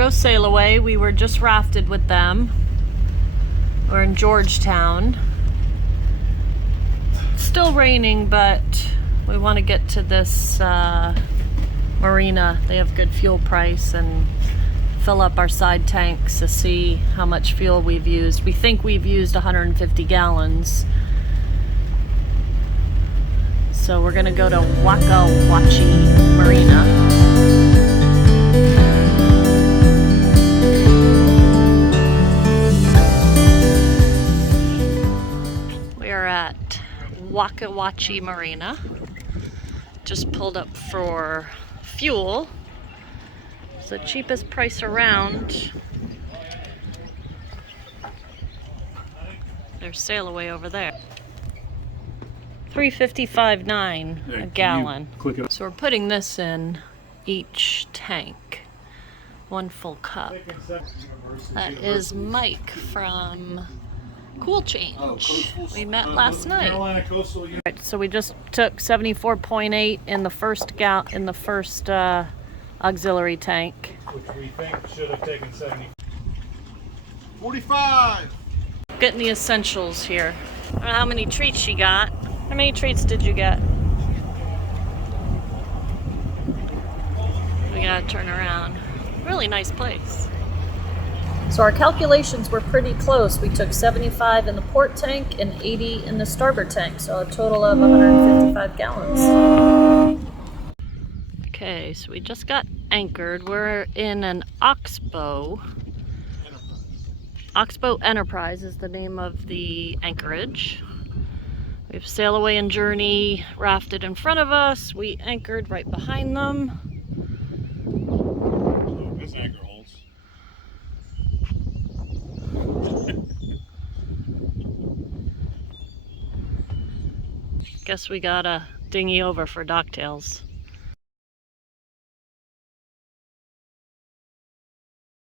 Cargo Sail Away. We were just rafted with them. We're in Georgetown. It's still raining, but we want to get to this marina. They have good fuel price, and fill up our side tanks to see how much fuel we've used. We think we've used 150 gallons. So we're gonna go to Wacca Wache Marina. We are at Wacca Wache Marina. Just pulled up for fuel. It's the cheapest price around. There's Sail Away over there. $3.55.9 a gallon. So we're putting this in each tank. One full cup. That is Mike from Cool Change. We met last night. Right, so we just took 74.8 in the first auxiliary tank. Which we think should have taken 70. 45! Getting the essentials here. I don't know how many treats she got. How many treats did you get? We gotta turn around. Really nice place. So our calculations were pretty close. We took 75 in the port tank and 80 in the starboard tank, so a total of 155 gallons. Okay, so we just got anchored. We're in an Oxbow. Oxbow Enterprise is the name of the anchorage. We have Sail Away and Journey rafted in front of us. We anchored right behind them. Oh, this anchor holds. Guess we got a dinghy over for docktails.